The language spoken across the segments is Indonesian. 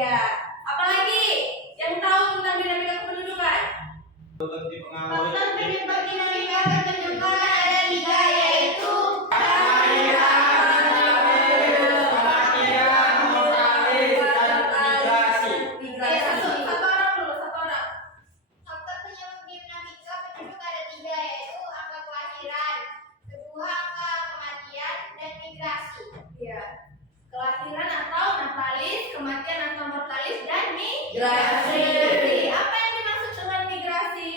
Ya. Apalagi yang tahu tentang dinamika kependudukan? Faktor penyebab dinamika kependudukan ada 3, yaitu kelahiran atau natalis, kematian atau mortalis, dan migrasi. Apa yang dimaksud dengan migrasi?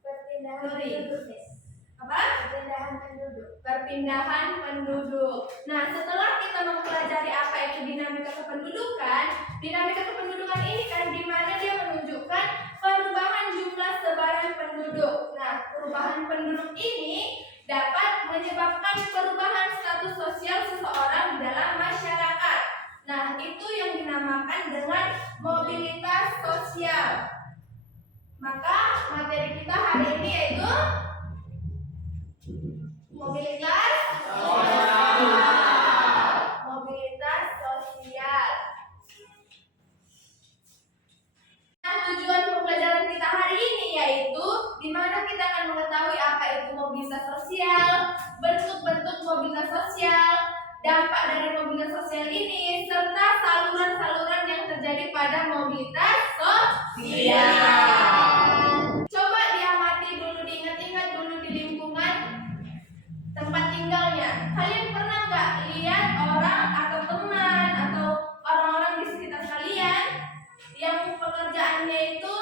Perpindahan penduduk. Apa? Perpindahan penduduk. Nah, setelah kita mempelajari apa itu dinamika kependudukan ini kan di mana dia menunjukkan perubahan jumlah sebaran penduduk. Nah, perubahan penduduk ini dapat menyebabkan perubahan status sosial seseorang di dalam masyarakat. Nah, itu yang dinamakan dengan mobilitas sosial. Maka materi kita hari ini yaitu mobilitas sosial. Nah, tujuan pembelajaran kita hari ini yaitu di mana kita akan mengetahui apa itu mobilitas sosial, bentuk-bentuk mobilitas sosial, dampak dari mobilitas sosial ini, serta saluran-saluran yang terjadi pada mobilitas sosial. Coba diamati dulu, diingat-ingat dulu di lingkungan tempat tinggalnya. Kalian pernah nggak lihat orang atau teman atau orang-orang di sekitar kalian yang pekerjaannya itu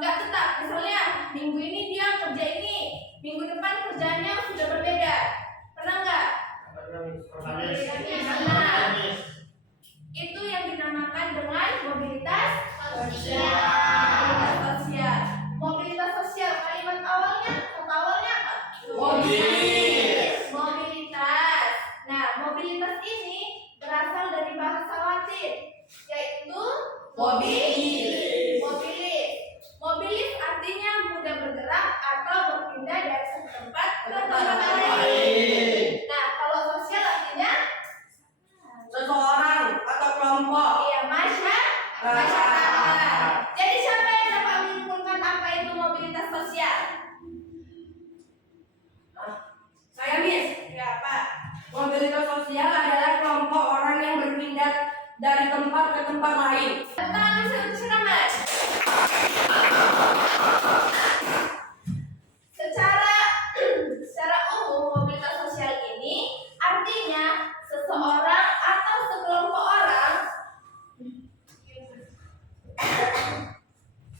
nggak tetap? Misalnya minggu ini dia kerja ini, minggu depan kerjaannya sudah berbeda. Pernah nggak? Nah, itu yang dinamakan dengan mobilitas sosial. Mobilitas sosial, kalimat awalnya, kata awalnya apa? Mobilitas. Nah, mobilitas ini berasal dari bahasa Latin, yaitu mobilis. Mobilis artinya mudah bergerak atau berpindah dari satu tempat ke tempat lain. Nah, kalau sosial artinya Seseorang atau kelompok. iya, masyarakat. Jadi siapa yang dapat menyimpulkan apa itu mobilitas sosial? Saya Miss. Ya, Pak. Mobilitas sosial adalah kelompok orang yang berpindah dari tempat ke tempat lain. Tangan siraman. Secara umum mobilitas sosial ini artinya seseorang atau sekelompok orang.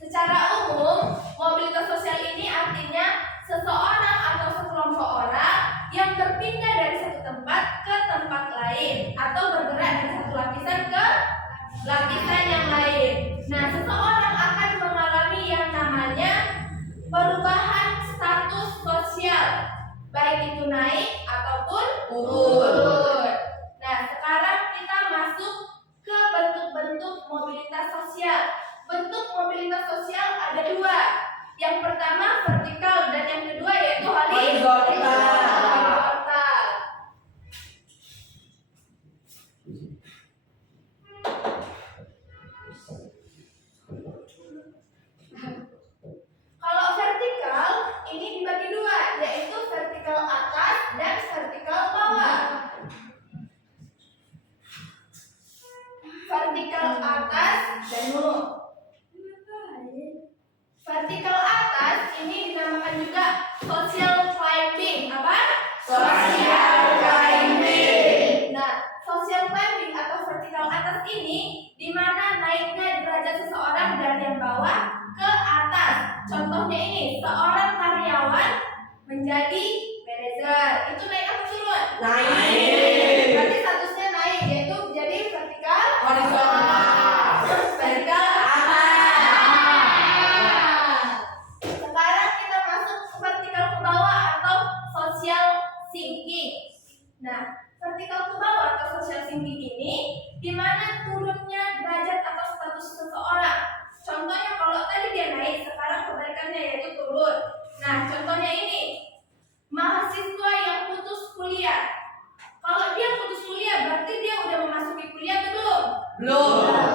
Secara umum mobilitas sosial ini artinya seseorang atau sekelompok orang yang berpindah dari satu tempat ke tempat lain atau bergerak dari satu lapisan ke lapisan yang lain. Nah, seseorang akan mengalami yang namanya perubahan status sosial, baik itu naik ataupun turun. Nah, sekarang kita masuk ke bentuk-bentuk mobilitas sosial. Bentuk mobilitas sosial ada 2. Yang pertama vertikal dan yang kedua yaitu horizontal. Kalau vertikal ini dibagi 2, yaitu vertikal atas dan vertikal bawah. Vertikal atas dan vertikal atas ini dinamakan juga social climbing. Apa? Social climbing. Nah, social climbing atau vertikal atas ini di mana naiknya derajat seseorang dari yang bawah ke atas. Contohnya ini, seorang karyawan menjadi manajer. Itu naik apa turun? Naik. Berarti statusnya naik, yaitu jadi vertikal Horizontal. vertikal atas. Sekarang kita masuk ke vertikal ke bawah atau social sinking. Nah, vertikal ke bawah atau social sinking ini di mana turunnya derajat atau status seseorang. Contohnya kalau tadi dia naik, sekarang kebalikannya yaitu turun. Nah, contohnya ini, mahasiswa yang putus kuliah. Kalau dia putus kuliah, berarti dia udah memasuki kuliah atau belum? Belum.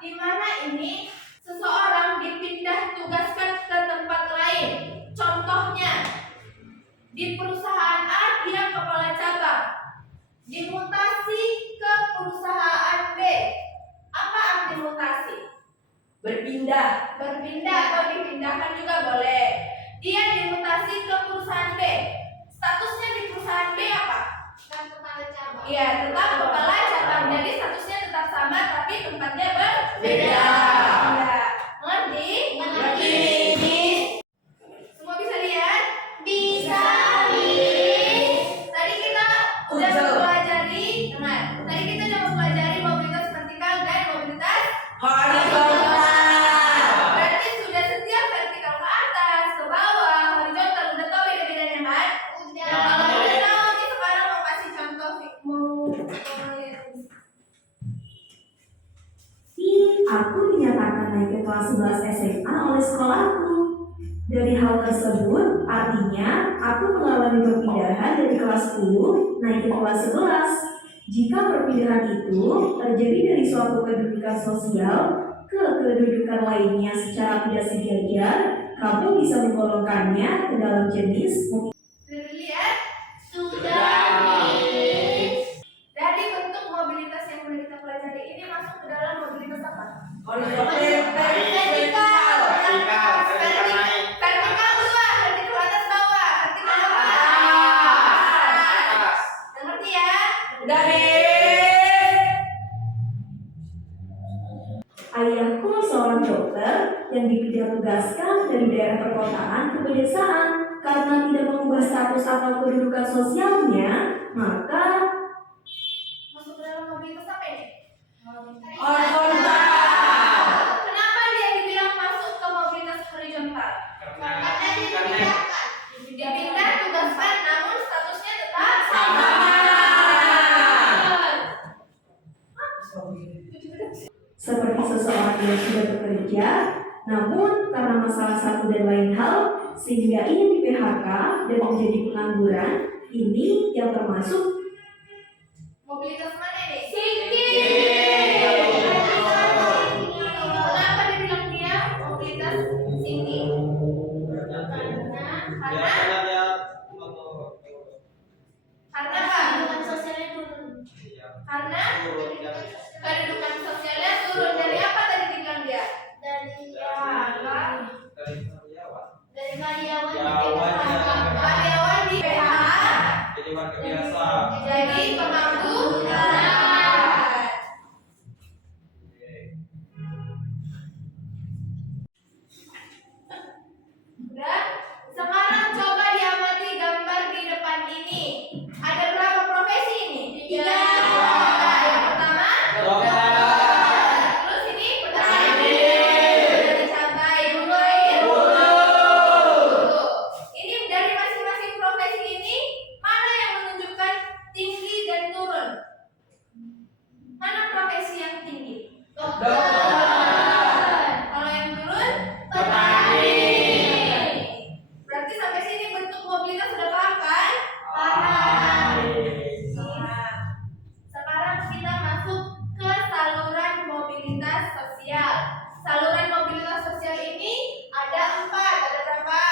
di mana ini seseorang dipindah tugaskan ke tempat lain. Contohnya, di perusahaan A dia kepala cabang, dimutasi ke perusahaan B. Apa arti mutasi? Berpindah. Berpindah atau dipindahkan juga boleh. Dia dimutasi ke perusahaan B. Statusnya di perusahaan B apa? Kepala cabang. Iya, tetap kepala cabang. Jadi statusnya tetap sama tapi tempatnya berbeda. Beda. Ya. Mengerti? Mengerti. Semua bisa lihat? Bisa. Tadi kita udah mempelajari, dengar. Tadi kita udah mempelajari mobilitas vertikal dan mobilitas Horizontal. berarti sudah setiap vertikal ke atas, ke bawah, horizontal udah tahu beda-bedanya kan? Udah. Kalau udah tahu, ini sekarang mau kasih contoh Aku dinyatakan naik ke kelas 11 SMA oleh sekolahku. Dari hal tersebut, artinya aku mengalami perpindahan dari kelas 10 naik ke kelas 11. Jika perpindahan itu terjadi dari suatu kedudukan sosial ke kedudukan lainnya secara tidak sejajar, kamu bisa menggolongkannya ke dalam jenis. Sudah lihat? Sudah. Dari bentuk mobilitas yang sudah kita pelajari ini masuk ke dalam mobilitas apa? Horizontal. Vertikal. Vertikal. Vertikal bawah, vertikal atas bawah, vertikal bawah. Atas. Ngerti ya? Dari Ayahku seorang dokter yang dipindah tugaskan dari daerah perkotaan ke pedesaan. Karena tidak mengubah status atau kedudukan sosialnya, maka Masuk ke dalam mobilitas apa ini? horizontal. Kenapa dia dibilang masuk ke mobilitas horizontal? Karena dipindahkan. Dipindah tugaskan namun statusnya tetap Sama. seperti seseorang yang sudah bekerja, namun karena masalah satu dan lain hal, sehingga ia di PHK dan menjadi pengangguran, ini yang termasuk mobilitas mana nih? Tinggi. Kenapa dibilang dia mobilitas tinggi? Karena apa? Kedudukan sosialnya turun. Karena kedudukan sosialnya turun. Dari apa tadi dibilang dia? Dari Dari karyawan karyawan di PHK Jadi warga biasa. jadi pengangguran. Udah? Sekarang coba diamati gambar di depan ini. Ada berapa profesi ini? Tiga. Yang pertama, Dokter. terus ini Petani. Petani cabai, yang lain guru. Ini dari masing-masing profesi ini mana yang menunjukkan tinggi dan turun? Mana profesi yang tinggi? Dokter. Kalau yang turun? Petani. Berarti sampai sini bentuk mobilitas sudah paham kan? Nah, sekarang kita masuk ke saluran mobilitas sosial. Saluran mobilitas sosial ini ada 4. Ada berapa?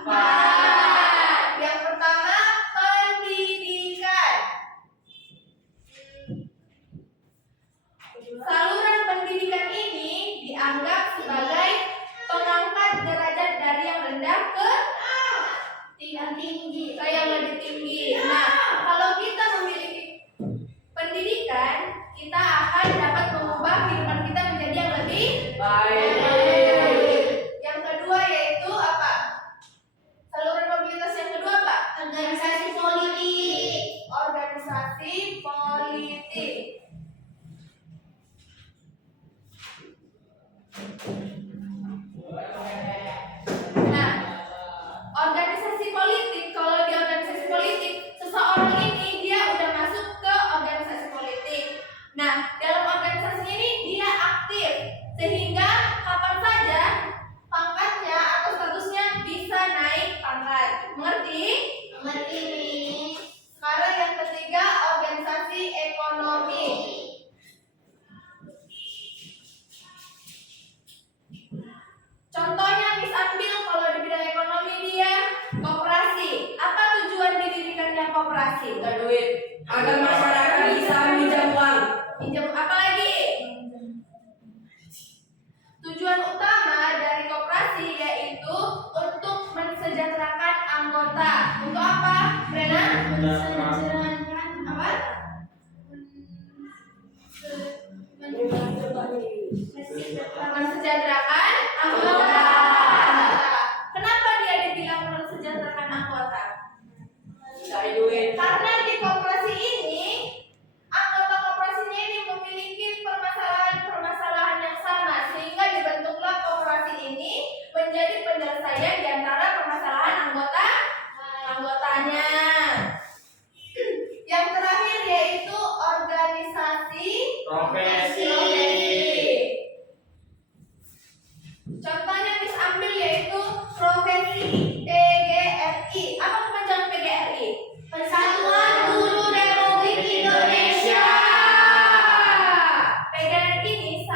4. Yang pertama pendidikan. Saluran pendidikan Tujuan utama dari koperasi yaitu untuk mensejahterakan anggota. Untuk apa, Rena? Mensejahterakan apa? Mensejahterakan anggota. Kenapa dia dibilang mensejahterakan anggota? Cari duit. Karena di koperasi ini, anggota koperasinya ini memiliki permasalahan-permasalahan yang sama, sehingga dibentuklah koperasi ini menjadi penyelesaian di antara permasalahan anggotanya. Yang terakhir yaitu organisasi Profesi. Contohnya Miss ambil yaitu profesi PGRI. Apa kepanjangan PGRI? Persatuan Guru Republik Indonesia. PGRI ini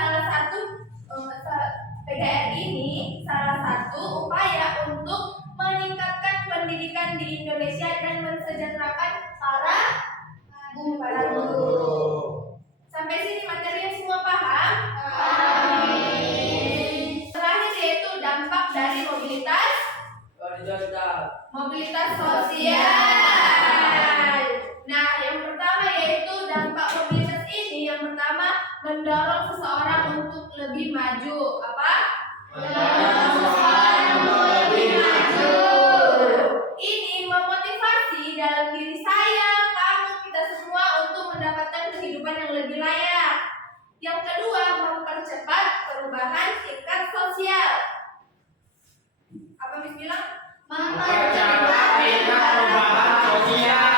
salah satu upaya untuk meningkatkan pendidikan di Indonesia dan mensejahterakan para guru. Sampai sini materinya semua paham? Terakhir yaitu dampak dari mobilitas sosial. Nah, yang pertama yaitu dampak mobilitas ini. Yang pertama, mendorong seseorang untuk lebih maju. Apa? Mendorong seseorang untuk lebih maju. Ini memotivasi dalam diri saya, kamu, kita semua untuk mendapatkan kehidupan yang lebih layak. Yang kedua, mempercepat perubahan tingkat sosial. Apa Miss bilang? Mempercepat tingkat perubahan sosial.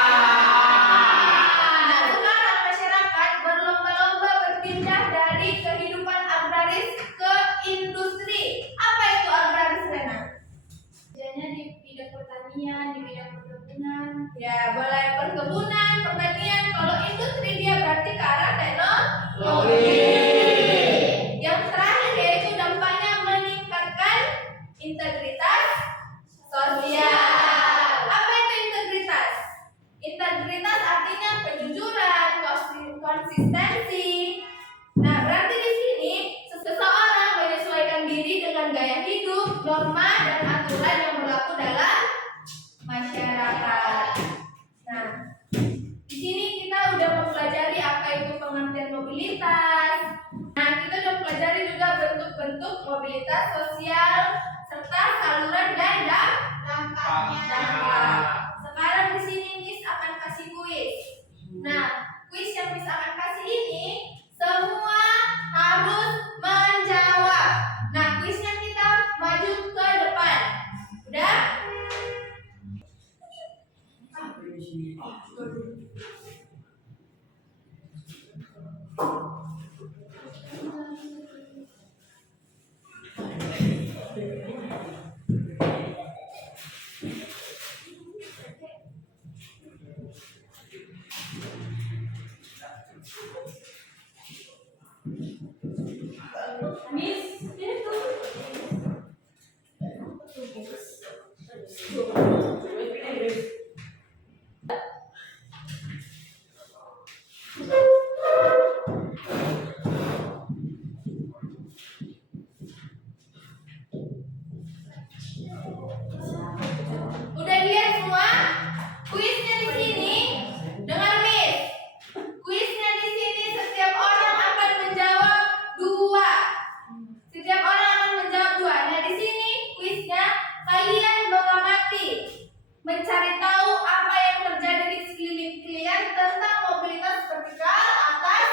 Nah, sekarang masyarakat berlomba-lomba berpindah dari kehidupan agraris ke industri. Apa itu agraris, Rena? Kerjanya di bidang pertanian, di bidang perkebunan. Ya, boleh perkebunan, pertanian. Kalau industri dia berarti ke arah teknologi. Yang terakhir yaitu dampaknya meningkatkan integritas sosial. Apa itu integritas? Integritas artinya kejujuran, konsistensi. Nah, berarti di sini seseorang menyesuaikan diri dengan gaya hidup, norma dan aturan yang berlaku dalam masyarakat. Nah, di sini kita udah mempelajari apa itu pengertian mobilitas. Nah, kita udah mempelajari juga bentuk-bentuk mobilitas sosial serta saluran dan dampaknya. Sekarang di sini Miss akan kasih kuis. Nah, kuis yang Miss akan kasih ini semua harus menjawab. Nah, kuisnya kita maju ke depan. Udah? Miss, itu. Udah lihat semua? Kuisnya di sini. Dengar Miss. Kuisnya di sini setiap orang akan menjawab 2. Setiap orang akan menjawab 2. Nah, di sini kuisnya kalian mengamati, mencari tahu apa yang terjadi di sekeliling kalian tentang mobilitas vertikal atas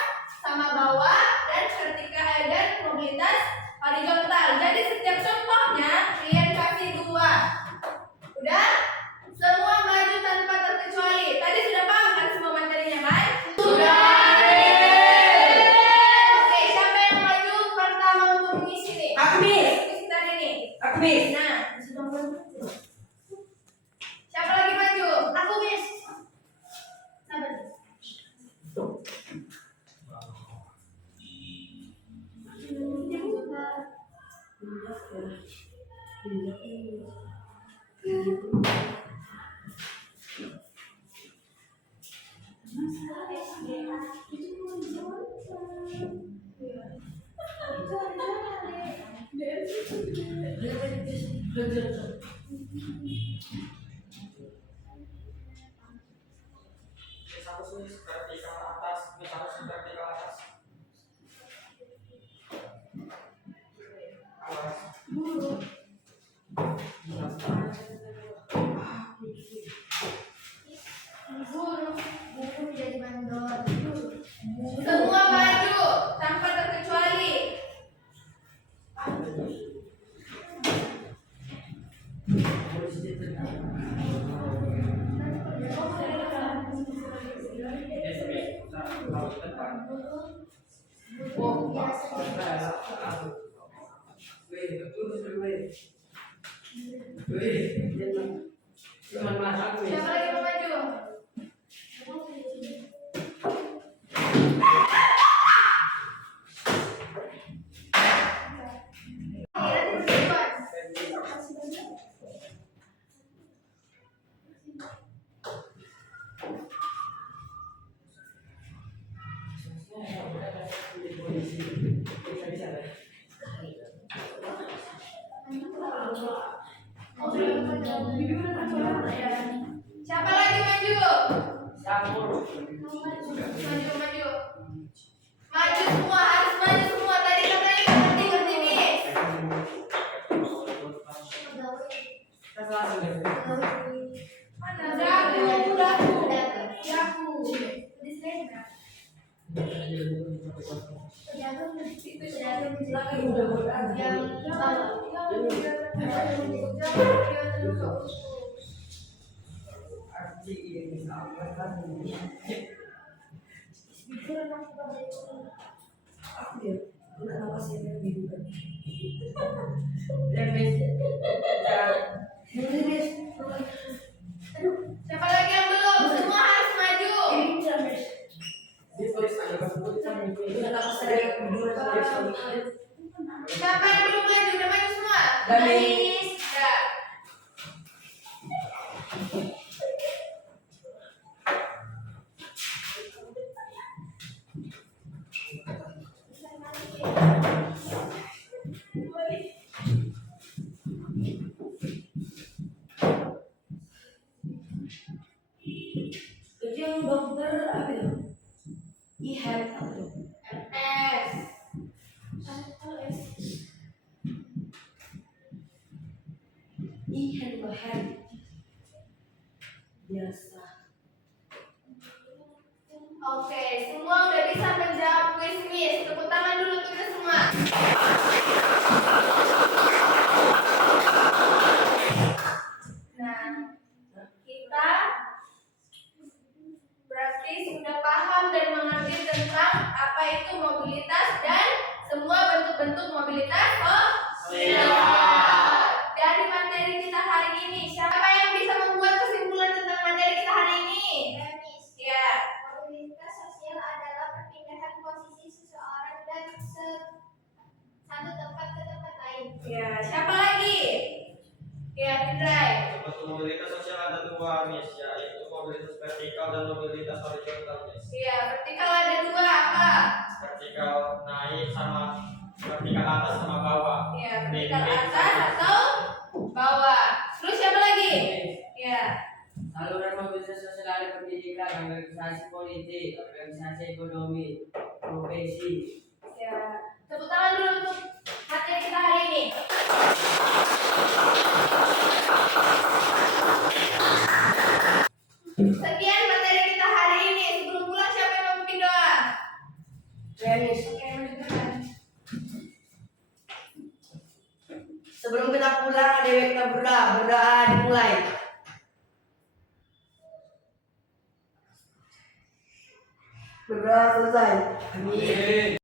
sama bawah dan vertikal dan mobilitas horizontal. Jadi setiap contohnya kalian kasih 2. Udah? Semua maju tanpa terkecuali. Tadi sudah paham kan semua materinya, kan? Sudah. Oke, siapa yang maju pertama untuk mengisi nih? Aku, Miss. Kuis kita hari ini. Aku, Miss. Nah, sudah mulai. Siapa lagi maju? Aku, Miss. Sabar. Vertikal atas, vertikal atas. Awas. Guru jadi mandor. Semua maju tanpa terkecuali. Siapa lagi mau maju? Siapa lagi maju? Maju. Maju semua, harus maju semua. Tadi katanya berhenti ngerti Miss. Mana? Daku. Siapa lagi yang belum? Semua harus maju. Siapa yang belum maju? Udah maju semua? Ganis. Ya. Itu yang dokter apa ya? E-health apa ya? MS. E-health atau health? Biasa. Oke, semua udah bisa menjawab kuis Miss. Tepuk tangan dulu untuk kita semua. Nah, kita berarti sudah paham dan mengerti tentang apa itu mobilitas dan semua bentuk-bentuk mobilitas sosial. Dari materi kita hari ini, siapa yang bisa membuat kesimpulan tentang materi kita hari ini? Ya. Mobilitas sosial adalah perpindahan posisi seseorang dari satu tempat ke tempat lain. Ya, siapa lagi? Ya, Indray. Bentuk mobilitas sosial ada dua, Miss, yaitu mobilitas vertikal dan mobilitas horizontal, Miss. Ya, vertikal ada dua apa? Vertikal naik sama vertikal atas sama bawah. Ya, vertikal atas atau bawah. Terus siapa lagi? Ya. Saluran mobilitas sosial ada pendidikan, organisasi politik, organisasi ekonomi, profesi. Ya. Tepuk tangan dulu untuk materi kita hari ini. Sekian materi kita hari ini. Sebelum pulang siapa yang mau bikin doa? Tenis. Oke, menunjukkan. Sebelum kita pulang ada kita berdoa dimulai. Berdoa selesai. Amin.